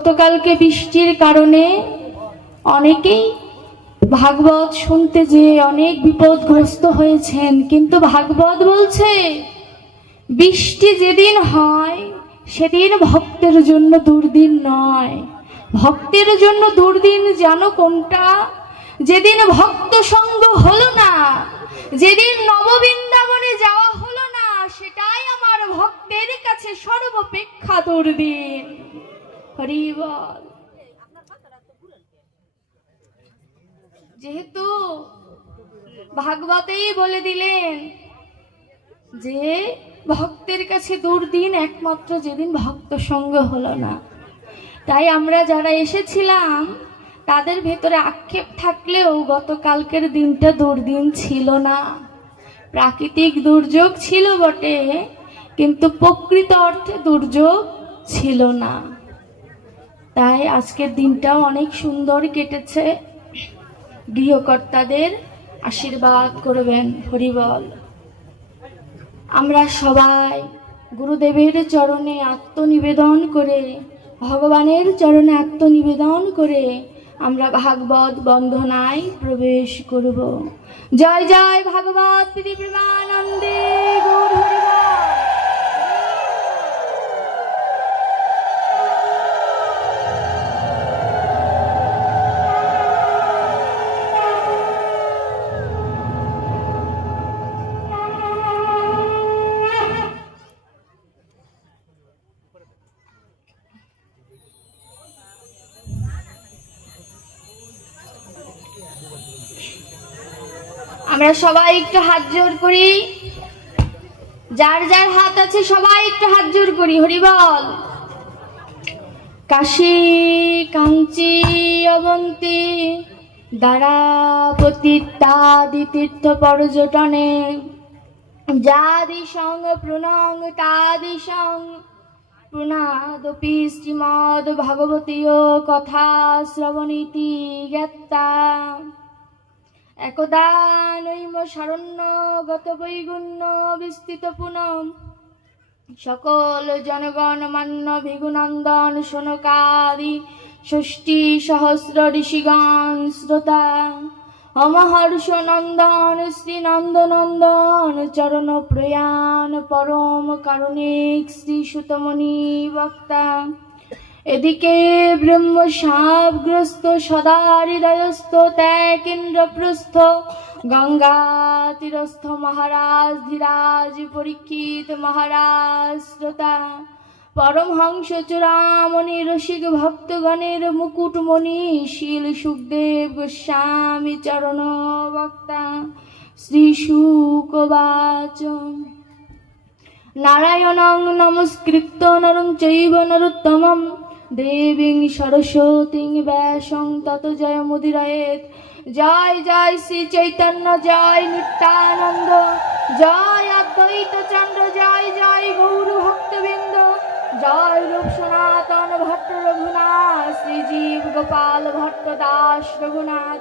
গতকালকে বৃষ্টির কারণে অনেকেই ভাগবত শুনতে যেয়ে অনেক বিপদগ্রস্ত হয়েছেন, কিন্তু ভাগবত বলছে বৃষ্টি যেদিন হয় সেদিন ভক্তের জন্য দুর্দিন নয়। ভক্তের জন্য দুর্দিন জানো কোনটা? যেদিন ভক্ত সঙ্গ হলো না, যেদিন নববৃন্দাবনে যাওয়া হলো না, সেটাই আমার ভক্তের কাছে সর্বাপেক্ষা দুর্দিন। হরি বল। যেহেতু ভাগবতেই বলে দিলেন যে ভক্তের কাছে দুর্দিন একমাত্র যেদিন ভক্ত সঙ্গ হলো না, তাই আমরা যারা এসেছিলাম তাদের ভেতরে আক্ষেপ থাকলেও গতকালকের দিনটা দুর্দিন ছিল না। প্রাকৃতিক দুর্যোগ ছিল বটে, কিন্তু প্রকৃত অর্থে দুর্যোগ ছিল না। তাই আজকের দিনটাও অনেক সুন্দর কেটেছে। গৃহকর্তাদের আশীর্বাদ করবেন। হরি বল। আমরা সবাই গুরুদেবের চরণে আত্মনিবেদন করে, ভগবানের চরণে আত্মনিবেদন করে আমরা ভাগবত বন্দনায় প্রবেশ করব। জয় জয় ভাগবত প্রীতি প্রেমানন্দে গৌর হরি বল। আমরা সবাই একটু হাত জোড় করি, যার যার হাত আছে সবাই একটু হাত জোড় করি। হরি বল। কাশী কাঞ্চি অবন্তী দ্বারাপতি তাদি তীর্থ পর্যটনে যাদি সঙ্গ প্রণং তাদি সং প্রণাদপি শ্রীমদ ভাগবতীয় কথা শ্রবণীতি জ্ঞাতা একদা নৈম শারণ্য গত বৈগুণ্য বিস্তৃত পুনম সকল জনগণ মান্য ভিগুনন্দন শোনকাদি ষষ্ঠী সহস্র ঋষিগণ শ্রোতা অমহর্ষ নন্দন শ্রী নন্দনন্দন চরণ প্রয়াণ পরম কারণিক শ্রী সুতমণি বক্তা। এদিকে ব্রহ্ম সাপগ্রস্ত সদা হৃদয়স্থ ত্যাগ ইন্দ্রপ্রস্থ গঙ্গা তীরস্থ মহারাজ ধীরাজ পরীক্ষিত মহারাজ শ্রোতা পরমহংস চূড়ামণি রসিক ভক্তগণের মুকুটমণি শীল সুখদেব গোস্বামী চরণ বক্তা। শ্রী শুকবাচ নারায়ণং নমস্কৃত্য নরং চৈব নরোত্তমং দেবীং সরস্বতীং ব্যাসং তত জয়মুদীরয়েৎ। জয় জয় শ্রী চৈতন্য জয় নিত্যানন্দ জয় অদ্বৈত চন্দ্র জয় জয় গৌর ভক্তবৃন্দ জয় রূপ সনাতন ভট্ট রঘুনাথ শ্রীজীব গোপাল ভট্ট দাস রঘুনাথ।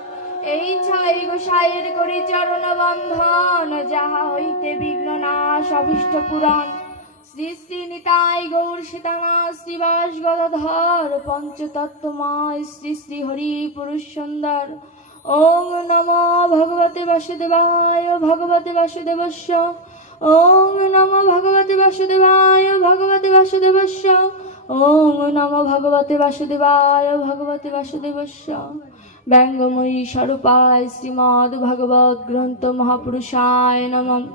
এই ছয় গোসাইয়ের করি চরণ বন্ধন যাহা হইতে বিঘ্ন নাশ অভীষ্ট পূরণ। শ্রী শ্রী নিতাই গৌর সীতানাথ শ্রীবাস গদাধর পঞ্চতত্ত্বময় শ্রী শ্রী হরি পুরুষ সুন্দর। ওং নমো ভগবতে বাসুদেবায় ভগবতে বাসুদেবস্য। ওং নমো ভগবতে বাসুদেবায় ভগবতে বাসুদেবস্য। ওং নমো ভগবতে বাসুদেবায় ভগবতে বাসুদেবস্য। ব্যঙ্গময়ী স্বরূপায় শ্রীমদ্ ভাগবত গ্রন্থ মহাপুরুষায় নমঃ।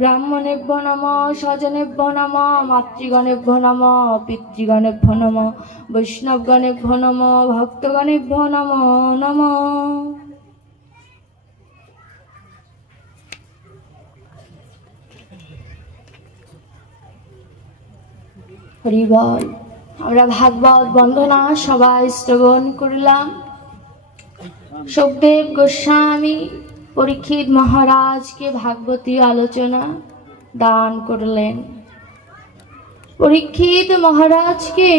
ব্রাহ্মণেভ্যো নমঃ স্বজনেভ্যো নমঃ মাতৃগণেভ্যো নমঃ পিতৃগণেভ্যো নমঃ বৈষ্ণবগণেভ্যো নমঃ ভক্তগণেভ্যো নমো নমঃ। হরি বল। আমরা ভাগবত বন্দনা সবাই শ্রবণ করলাম। সুখদেব গোস্বামী পরীক্ষিত মহারাজকে ভাগবতী আলোচনা দান করলেন। পরীক্ষিত মহারাজকে,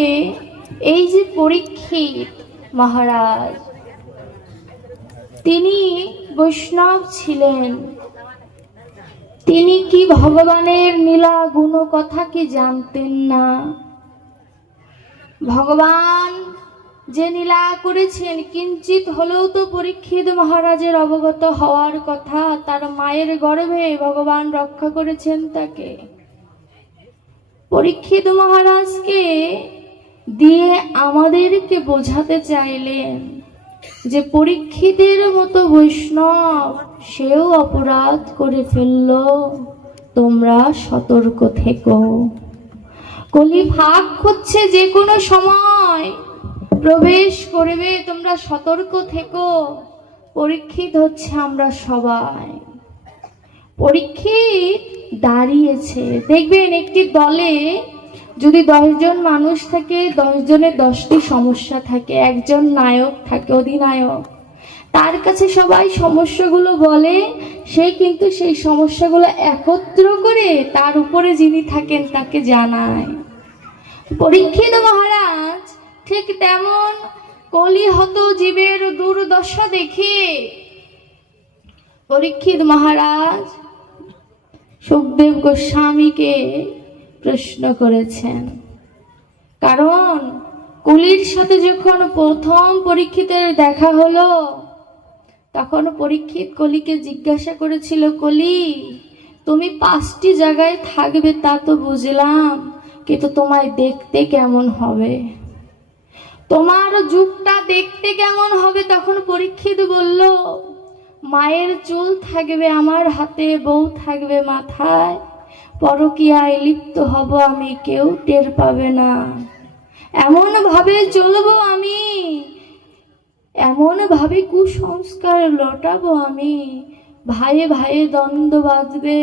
এই যে পরীক্ষিত মহারাজ, তিনি বৈষ্ণব ছিলেন। তিনি কি ভগবানের লীলা গুণ কথা কি জানতেন না? ভগবান যে লীলা করেছেন কিঞ্চিত হলেও তো পরীক্ষিত মহারাজের অবগত হওয়ার কথা। তার মায়ের গর্ভে ভগবান রক্ষা করেছেন তাকে। পরীক্ষিত মহারাজকে দিয়ে আমাদেরকে বোঝাতে চাইলেন যে পরীক্ষিতের মতো বৈষ্ণব সেও অপরাধ করে ফেলল, তোমরা সতর্ক থেকো। কলি ফাঁক হচ্ছে, যে কোনো সময় প্রবেশ করবে, তোমরা সতর্ক থেকো। পরীক্ষিত হচ্ছে আমরা সবাই। পরীক্ষিত দাঁড়িয়েছে। দেখবেন একটি দলে যদি 10 জন মানুষ থাকে, 10 জনের 10টি সমস্যা থাকে। একজন নায়ক থাকে, অধিনায়ক, তার কাছে সবাই সমস্যাগুলো বলে, সে কিন্তু সেই সমস্যাগুলো একত্র করে তার উপরে যিনি থাকেন তাকে জানায়। পরীক্ষিত মহারাজ ঠিক তেমন কলিহত জীবের দুর্দশা দেখে পরীক্ষিত মহারাজ সুখদেব গোস্বামীকে প্রশ্ন করেছেন। কারণ কলির সাথে যখন প্রথম পরীক্ষিতের দেখা হলো, তখন পরীক্ষিত কলিকে জিজ্ঞাসা করেছিল, কলি তুমি 5টি জায়গায় থাকবে তা তো বুঝলাম, কিন্তু তোমায় দেখতে কেমন হবে, তোমার যুগটা দেখতে কেমন হবে? তখন পরীক্ষিত বলল, মায়ের চুল থাকবে আমার হাতে, বউ থাকবে মাথায়, পরকীয়ায় লিপ্ত হব আমি, কেউ টের পাবে না, এমন ভাবে চলবো আমি, এমন ভাবে কুসংস্কার লটাবো আমি, ভাইয়ে ভাইয়ে দ্বন্দ্ব বাঁধবে,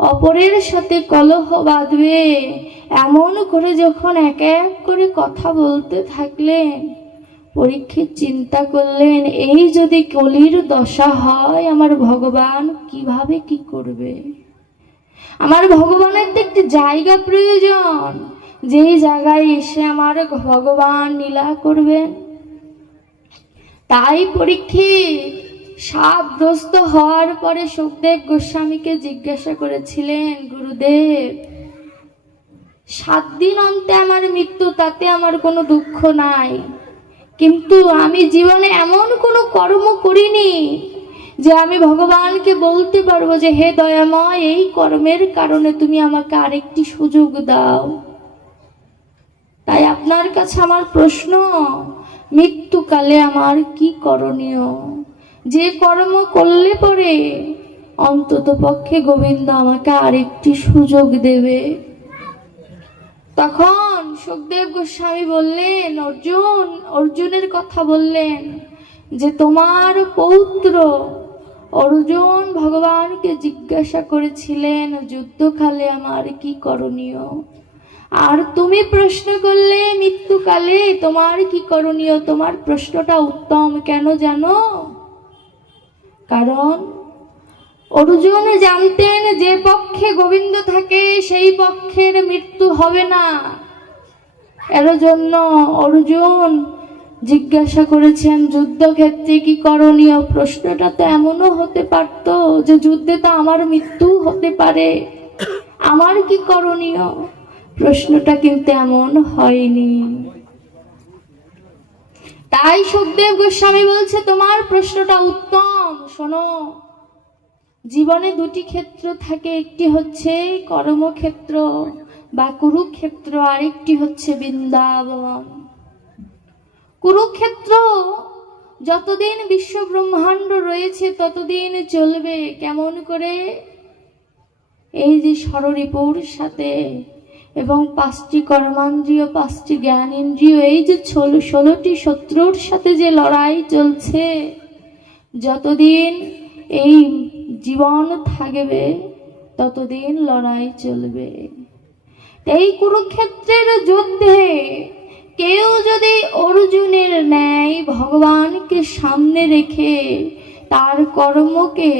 অপরের সাথে কলহ বাঁধবে। এমন করে যখন এক এক করে কথা বলতে থাকলেন, পরীক্ষিত চিন্তা করলেন, এই যদি কলির দশা হয়, আমার ভগবান কিভাবে কি করবে? আমার ভগবানের তো একটি জায়গা প্রয়োজন, যেই জায়গায় এসে আমার ভগবান লীলা করবেন। তাই পরীক্ষিত সাপগ্রস্ত হওয়ার পরে সুখদেব গোস্বামীকে জিজ্ঞাসা করেছিলেন, গুরুদেব 7 দিন অন্তে আমার মৃত্যু, তাতে আমার কোনো দুঃখ নাই, কিন্তু আমি জীবনে এমন কোনো কর্ম করিনি যে আমি ভগবানকে বলতে পারবো যে হে দয়াময়, এই কর্মের কারণে তুমি আমাকে আরেকটি সুযোগ দাও। তাই আপনার কাছে আমার প্রশ্ন, মৃত্যুকালে আমার কি করণীয়? যে কর্ম করলে পরে অন্তত পক্ষে গোবিন্দ আমাকে আরেকটি সুযোগ দেবে। তখন সুখদেব গোস্বামী বললেন, অর্জুনের কথা বললেন যে তোমার পৌত্র অর্জুন ভগবানকে জিজ্ঞাসা করেছিলেন যুদ্ধকালে আমার কি করণীয়, আর তুমি প্রশ্ন করলে মৃত্যুকালে তোমার কি করণীয়। তোমার প্রশ্নটা উত্তম, কেন জানো? কারণ অর্জুন জানতেন যে পক্ষে গোবিন্দ থাকে সেই পক্ষের মৃত্যু হবে না। এর জন্য অর্জুন জিজ্ঞাসা করেছেন যুদ্ধক্ষেত্রে কি করণীয়। প্রশ্নটা তো এমনও হতে পারত যে যুদ্ধে তো আমার মৃত্যু হতে পারে, আমার কি করণীয়। প্রশ্নটা কিন্তু এমন হয়নি। তাই সুখদেব গোস্বামী বলছে তোমার প্রশ্নটা উত্তম। শোনো, জীবনে 2টি ক্ষেত্র থাকে, একটি হচ্ছে কর্মক্ষেত্র বা কুরুক্ষেত্র, আরেকটি হচ্ছে বৃন্দাবন। কুরুক্ষেত্র যতদিন বিশ্ব ব্রহ্মাণ্ড রয়েছে ততদিন চলবে। কেমন করে? এই যে ষড়রিপুর সাথে এবং 5টি কর্মান্দ্রিয়, 5টি জ্ঞান ইন্দ্রিয়, এই যে 16টি শত্রুর সাথে যে লড়াই চলছে, যতদিন এই জীবন থাকবে ততদিন লড়াই চলবে। এই কুরুক্ষেত্রের যুদ্ধে কেউ যদি অর্জুনের ন্যায় ভগবানকে সামনে রেখে তার কর্মকে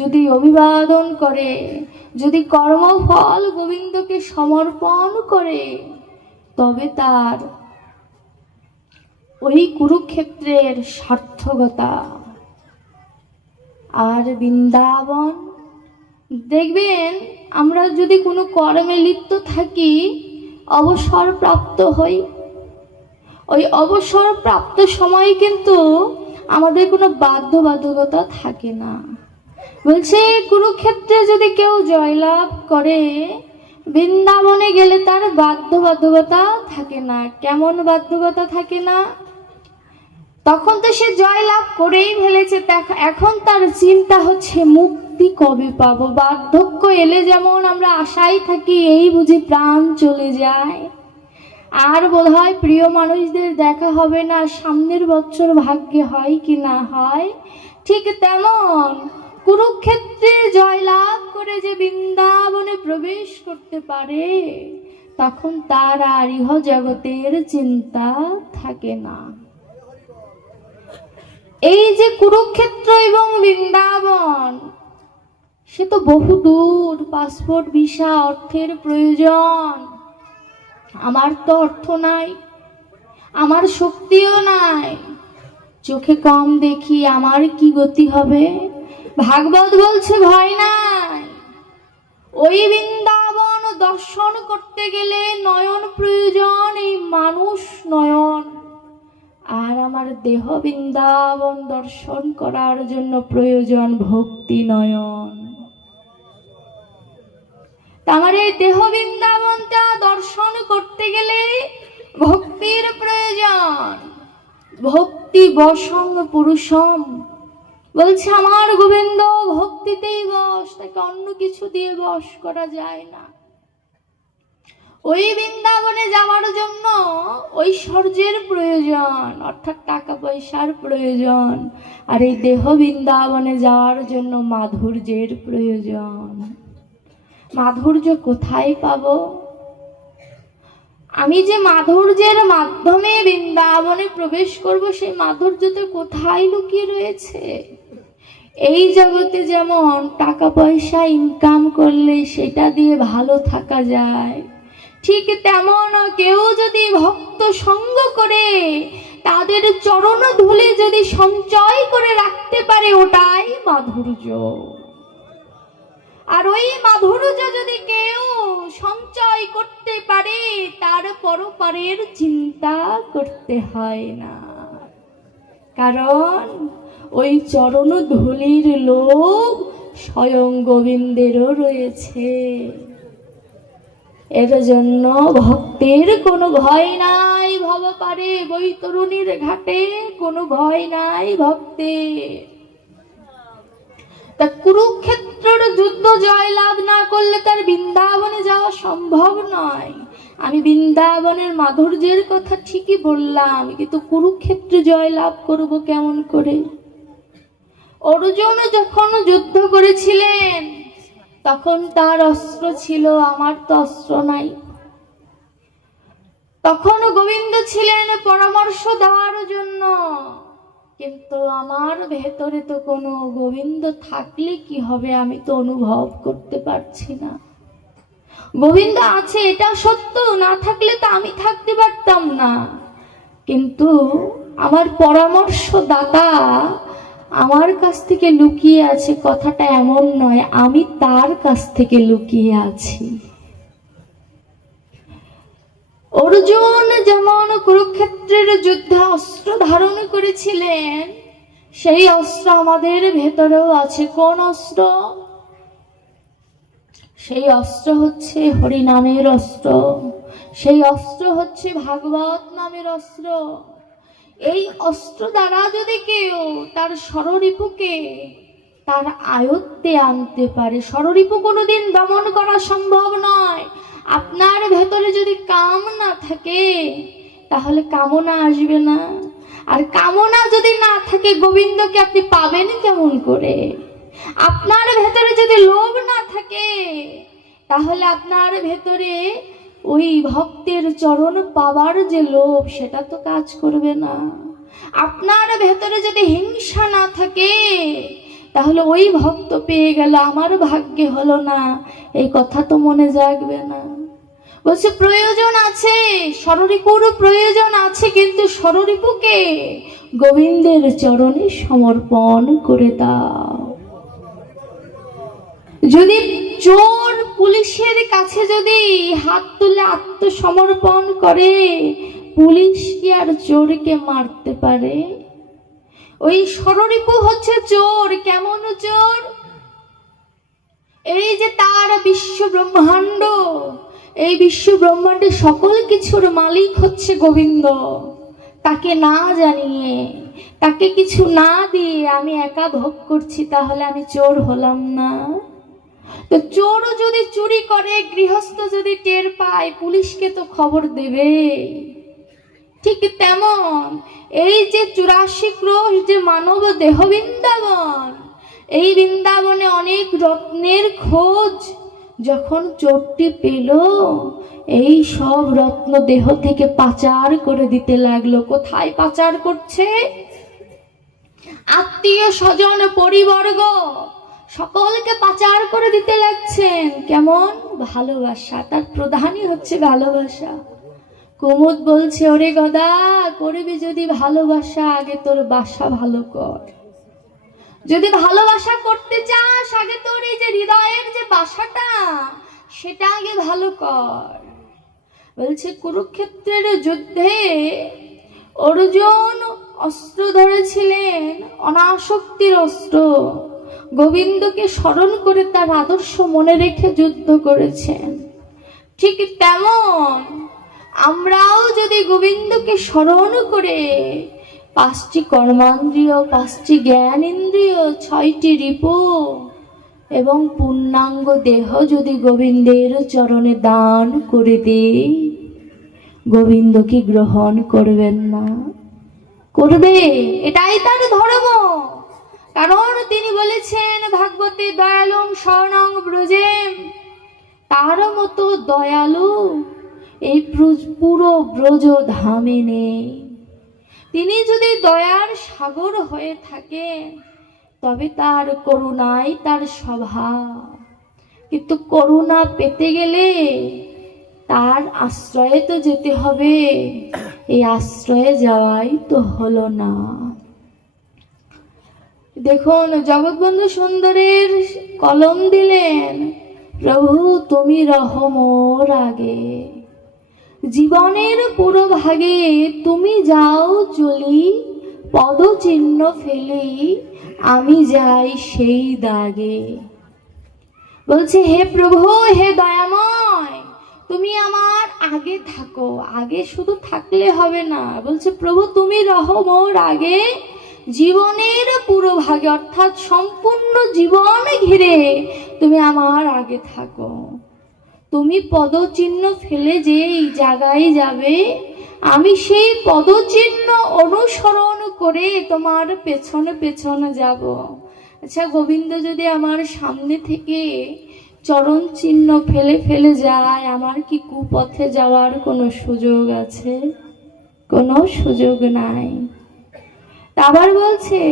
যদি অভিবাদন করে, যদি কর্মফল গোবিন্দকে সমর্পণ করে, তবে তার ওই কুরুক্ষেত্রের সার্থকতা। আর বৃন্দাবন, দেখবেন আমরা যদি কোনো কর্মে লিপ্ত থাকি, অবসর প্রাপ্ত হই, ওই অবসর প্রাপ্ত সময় কিন্তু আমাদের কোনো বাধ্যবাধকতা থাকে না। বলছে কুরুক্ষেত্রে যদি কেউ জয়লাভ করে, বৃন্দাবনে গেলে তার বাধ্যবাধকতা থাকে না। কেমন বাধ্যকতা থাকে না? তখন তো সে জয়লাভ করেই ফেলেছে, এখন তার চিন্তা হচ্ছে মুক্তি কবে পাবো। বার্ধক্য এলে যেমন আমরা আশায় থাকি, এই বুঝি প্রাণ চলে যায়, আর বোধহয় প্রিয় মানুষদের দেখা হবে না, সামনের বছর ভাগ্যে হয় কি না হয়, ঠিক তেমন কুরুক্ষেত্রে জয়লাভ করে যে বৃন্দাবনে প্রবেশ করতে পারে, তখন তার আর ইহ জগতের চিন্তা থাকে না। এই যে কুরুক্ষেত্র এবং বৃন্দাবন, সে তো বহু দূর, পাসপোর্ট ভিসা অর্থের প্রয়োজন। আমার তো অর্থ নাই, আমার শক্তিও নাই, চোখে কম দেখি, আমার কি গতি হবে? ভাগবত বলছে ভয় নাই। ওই বৃন্দাবন দর্শন করতে গেলে নয়ন প্রয়োজন, এই মানুষ নয়ন। আর আমার দেহ বৃন্দাবন দর্শন করার জন্য প্রয়োজন ভক্তি নয়ন। আমার এই দেহ বৃন্দাবনটা দর্শন করতে গেলে ভক্তির প্রয়োজন। ভক্তি বশং পুরুষম, বলছে আমার গোবিন্দ ভক্তিতেই বশ, তাকে অন্য কিছু দিয়ে বশ করা যায় না। ওই বৃন্দাবনে যাওয়ার জন্য ঐশ্বর্যের প্রয়োজন, অর্থাৎ টাকা পয়সার প্রয়োজন। আর এই দেহ বৃন্দাবনে যাওয়ার জন্য মাধুর্যের প্রয়োজন। মাধুর্য কোথায় পাবো? আমি যে মাধুর্যের মাধ্যমে বৃন্দাবনে প্রবেশ করব, সেই মাধুর্য তো কোথায় লুকিয়ে রয়েছে? এই জগতে যেমন টাকা পয়সা ইনকাম করলে সেটা দিয়ে ভালো থাকা যায়, ঠিক তেমন কেউ যদি ভক্ত সঙ্গ করে তাদের চরণ ধুলি যদি সঞ্চয় করে রাখতে পারে, ওটাই মাধুর্য। আর ওই মাধুর্য যদি কেউ সঞ্চয় করতে পারে, তার পরপারের চিন্তা করতে হয় না, কারণ ওই চরণ ধুলির লোভ স্বয়ং গোবিন্দেরও রয়েছে। এর জন্য ভক্তের কোনো ভয় নাই, ভব পারে বৈতরণীর ঘাটে কোনো ভয় নাই ভক্তের। তা কুরুক্ষেত্রের যুদ্ধ জয়লাভ না করলে তার বৃন্দাবনে যাওয়া সম্ভব নয়। আমি বৃন্দাবনের মাধুর্যের কথা ঠিকই বললাম, কিন্তু কুরুক্ষেত্রে জয়লাভ করব কেমন করে? অর্জুন যখন যুদ্ধ করেছিলেন তখন তার অস্ত্র ছিল, আমার তো অস্ত্র নাই। তখন গোবিন্দ ছিলেন পরামর্শ দেওয়ার জন্য, কিন্তু আমার ভেতরে তো কোনো গোবিন্দ থাকলে কি হবে আমি তো অনুভব করতে পারছি না। গোবিন্দ আছে এটা সত্য, না থাকলে তো আমি থাকতে পারতাম না, কিন্তু আমার পরামর্শদাতা আমার কাছ থেকে লুকিয়ে আছে, কথাটা এমন নয়, আমি তার কাছ থেকে লুকিয়ে আছি। অর্জুন যেমন কুরুক্ষেত্রের যুদ্ধে অস্ত্র ধারণ করেছিলেন, সেই অস্ত্র আমাদের ভেতরেও আছে। কোন অস্ত্র? সেই অস্ত্র হচ্ছে হরিনামের অস্ত্র, সেই অস্ত্র হচ্ছে ভাগবত নামের অস্ত্র। এই অস্ত্র দ্বারা যদি কেউ তার ষড়রিপুকে তার আয়ত্তে আনতে পারে, ষড়রিপু কোনোদিন দমন করা সম্ভব নয়। আপনার ভেতরে যদি কাম না থাকে তাহলে কামনা আসবে না, আর কামনা যদি না থাকে গোবিন্দকে আপনি পাবেন কেমন করে? আপনার ভেতরে যদি লোভ না থাকে তাহলে আপনার ভেতরে ওই ভক্তের চরণ পাওয়ার যে লোভ সেটা তো কাজ করবে না। আপনার ভেতরে যদি হিংসা না থাকে তাহলে ওই ভক্ত পেয়ে গেল, আমার ভাগ্যে হলো না, এই কথা তো মনে জাগবে না। বলছে প্রয়োজন আছে, ষড়রিপুর প্রয়োজন আছে, কিন্তু ষড়রিপুকে গোবিন্দের চরণে সমর্পণ করে দাও। যদি চোর পুলিশের কাছে যদি হাত তুলে আত্মসমর্পণ করে, পুলিশ কি আর চোরকে মারতে পারে? ওই ষড়রিপু হচ্ছে চোর। কেমন চোর? এই যে তার বিশ্ব ব্রহ্মাণ্ড, এই বিশ্ব ব্রহ্মাণ্ডের সকল কিছুর মালিক হচ্ছে গোবিন্দ। তাকে না জানিয়ে, তাকে কিছু না দিয়ে আমি একা ভোগ করছি, তাহলে আমি চোর হলাম না? তো চোরও যদি চুরি করে, গৃহস্থ যদি টের পায়, পুলিশকে তো খবর দেবে। ঠিক তেমন এই যে 84 ক্রোশ যে মানব দেহ বৃন্দাবন, এই বৃন্দাবনে অনেক রত্নের খোঁজ যখন চোরটি পেল, এই সব রত্ন দেহ থেকে পাচার করে দিতে লাগলো। কোথায় পাচার করছে? আত্মীয় স্বজন পরিবর্গ সকলকে পাচার করে দিতে লাগছেন। কেমন? ভালোবাসা। তার প্রধানই হচ্ছে ভালোবাসা। কুমুদ বলছে, ওরে গদা, করবি যদি ভালোবাসা, আগে তোর বাসা ভালো কর। যদি ভালোবাসা করতে চাস, আগে তোর এই যে হৃদয়ের যে বাসাটা, সেটা আগে ভালো কর। বলছে, কুরুক্ষেত্রের যুদ্ধে অর্জুন অস্ত্র ধরেছিলেন, অনাসক্তির অস্ত্র। গোবিন্দকে স্মরণ করে তার আদর্শ মনে রেখে যুদ্ধ করেছেন। ঠিক তেমন আমরাও যদি গোবিন্দকে স্মরণ করে 5টি কর্মেন্দ্রিয়, 5টি জ্ঞান ইন্দ্রিয়, 6টি রিপু এবং পূর্ণাঙ্গ দেহ যদি গোবিন্দের চরণে দান করে দেই, গোবিন্দ কি গ্রহণ করবেন না? করবে। এটাই তার ধর্ম। কারণ তিনি বলেছেন ভাগবতে, দয়ালুম শরণং ব্রজেম। তার মতো দয়ালু এই পুরো ব্রজ ধামে নেই। তিনি যদি দয়ার সাগর হয়ে থাকেন, তবে তার করুণাই তার স্বভাব। কিন্তু করুণা পেতে গেলে তার আশ্রয়ে তো যেতে হবে। এই আশ্রয়ে যাওয়াই তো হলো না। দেখুন, জগৎবন্ধু সুন্দরের কলম দিলেন, প্রভু তুমি রহ মোর আগে, জীবনের পুরো ভাগে তুমি যাও চলি, পদচিহ্ন ফেলি আমি যাই সেই দাগে। বলছে, হে প্রভু, হে দয়াময়, তুমি আমার আগে থাকো। আগে শুধু থাকলে হবে না। বলছে, প্রভু তুমি রহ মোর আগে, জীবনের পুরো ভাগে, অর্থাৎ সম্পূর্ণ জীবন ঘিরে তুমি আমার আগে থাকো। তুমি পদচিহ্ন ফেলে যেই জায়গায় যাবে, আমি সেই পদচিহ্ন অনুসরণ করে তোমার পেছনে পেছনে যাব। আচ্ছা, গোবিন্দ যদি আমার সামনে থেকে চরণ চিহ্ন ফেলে ফেলে যায়, আমার কি কুপথে যাওয়ার কোনো সুযোগ আছে? কোনো সুযোগ নাই। আবার বলছে,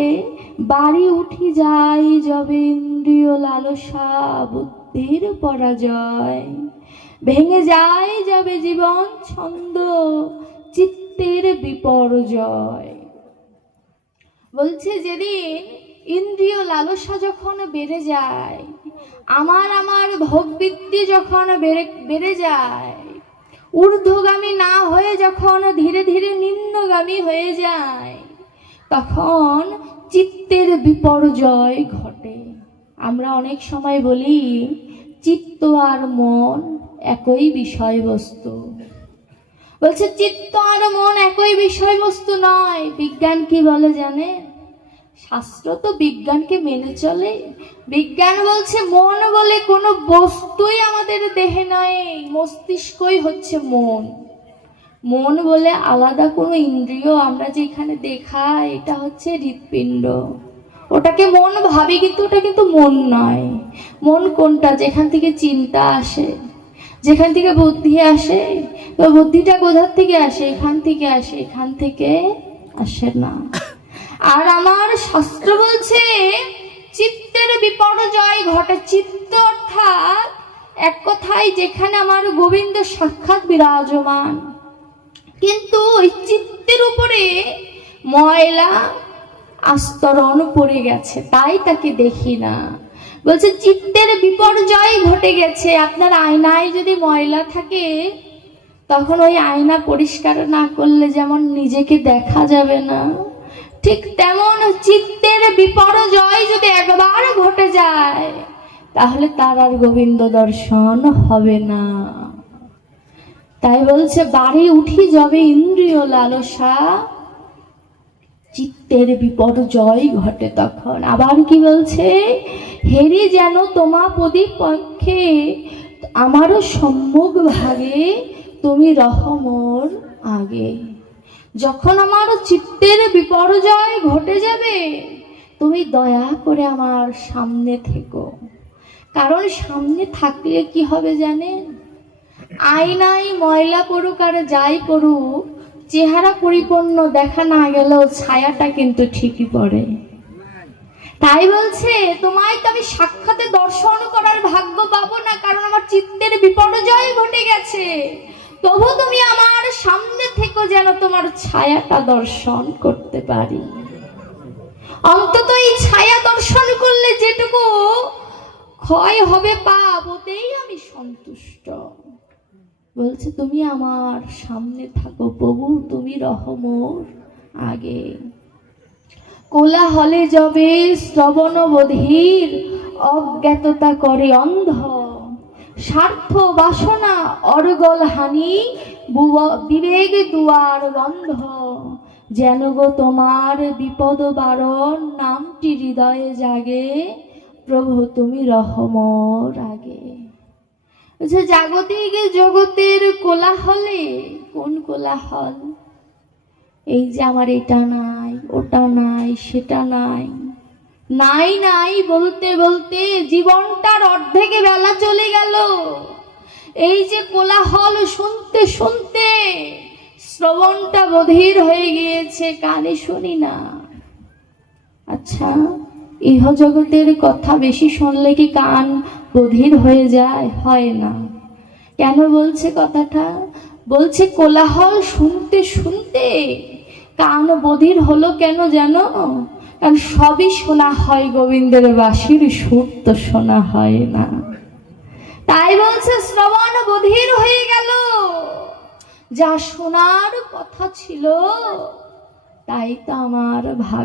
বাড়ি উঠি যাই যবে ইন্দ্রিয় লালসা, বুদ্ধির পরাজয়, ভেঙে যায় যাবে জীবন ছন্দ, চিত্তের বিপর্যয়। বলছে, যেদিন ইন্দ্রিয় লালসা যখন বেড়ে যায়, আমার ভোগবৃত্তি যখন বেড়ে যায়, ঊর্ধ্বগামী না হয়ে যখন ধীরে ধীরে নিম্নগামী হয়ে যায়, তখন চিত্তের বিপর্যয় ঘটে। আমরা অনেক সময় বলি, চিত্ত আর মন একই বিষয়বস্তু। বলছে, চিত্ত আর মন একই বিষয়বস্তু নয়। বিজ্ঞান কি বলে জানে? শাস্ত্র তো বিজ্ঞানকে মেনে চলে। বিজ্ঞান বলছে, মন বলে কোনো বস্তুই আমাদের দেহে নয়, মস্তিষ্কই হচ্ছে মন। মন বলে আলাদা কোনো ইন্দ্রিয় আমরা যেখানে দেখাই, এটা হচ্ছে হৃৎপিণ্ড। ওটাকে মন ভাবি, কিন্তু ওটা কিন্তু মন নয়। মন কোনটা? যেখান থেকে চিন্তা আসে, যেখান থেকে বুদ্ধি আসে। তো বুদ্ধিটা কোথার থেকে আসে? এখান থেকে আসে, এখান থেকে আসে না। আর আমার শাস্ত্র বলছে, চিত্তের বিপর্যয় ঘটে। চিত্ত অর্থাৎ এক কথায় যেখানে আমার গোবিন্দ সাক্ষাৎ বিরাজমান, কিন্তু ওই চিত্তের উপরে ময়লা আস্তরণ পড়ে গেছে, তাই তাকে দেখি না। বলছে, চিত্তের বিপর্যয় ঘটে গেছে। আপনার আয়নায় যদি ময়লা থাকে, তখন ওই আয়না পরিষ্কার না করলে যেমন নিজেকে দেখা যাবে না, ঠিক তেমন চিত্তের বিপর্যয় যদি একবার ঘটে যায় তাহলে তার আর গোবিন্দ দর্শন হবে না। তাই বলছে বাড়ি উঠি যবে ইন্দ্রিয় লালসা, চিত্তের বিপর্যয় ঘটে তখন। আবার কি বলছে, হেরি যেন তোমাপদি পক্ষে আমারও সম্মুখ ভাগে, তুমি রহ মোর আগে। যখন আমার চিত্তের বিপর্যয় ঘটে যাবে তুমি দয়া করে আমার সামনে থেকো। কারণ সামনে থাকলে কি হবে জানেন, আয়নায় ময়লা পড়ুক আর যাই পড়ুক, চেহারা পরিপূর্ণ দেখা না গেলেও ছায়াটা কিন্তু ঠিকই পড়ে। তাই বলছে তোমায় তো আমি সাক্ষাতে দর্শন করার ভাগ্য পাবো না, কারণ আমার চিত্তের বিপর্যয় ঘটে গেছে। তবু তুমি আমার সামনে থেকো যেন তোমার ছায়াটা দর্শন করতে পারি। অন্তত এই ছায়া দর্শন করলে যেটুকু ক্ষয় হবে পাপ, ওতেই আমি সন্তুষ্ট। বলছে তুমি আমার সামনে থাকো প্রভু, তুমি রহ মোর আগে। কোলাহলে যবে শ্রবণ বধির, অজ্ঞাততা করে অন্ধ, স্বার্থ বাসনা অর্গল হানি, বিবেক দুয়ার বন্ধ। যেন গো তোমার বিপদ বারণ, নামটি হৃদয়ে জাগে, প্রভু তুমি রহ মোর আগে। জাগতিক জগতের কোলাহলে, কোন কোলাহল, এই যে আমার এটা নাই, ওটা নাই, সেটা নাই, নাই নাই বলতে বলতে জীবনটার অর্ধেকে বেলা চলে গেল। এই যে কোলাহল শুনতে শুনতে শ্রবণটা বধির হয়ে গিয়েছে, কানে শুনি না। আচ্ছা, ইহ জগতের কথা বেশি শুনলে কি কান বধির হয়ে যায়? হয় না। কেন বলছে কথাটা? বলছে কোলাহল শুনতে শুনতে কান বধির হলো কেন জানো? কারণ সবই শোনা হয়, গোবিন্দের বাঁশির সুর তো শোনা হয় না। তাই বলছে শ্রবণ বধির হয়ে গেল। যা শোনার কথা ছিল তাই তো আমার ভাগ্য।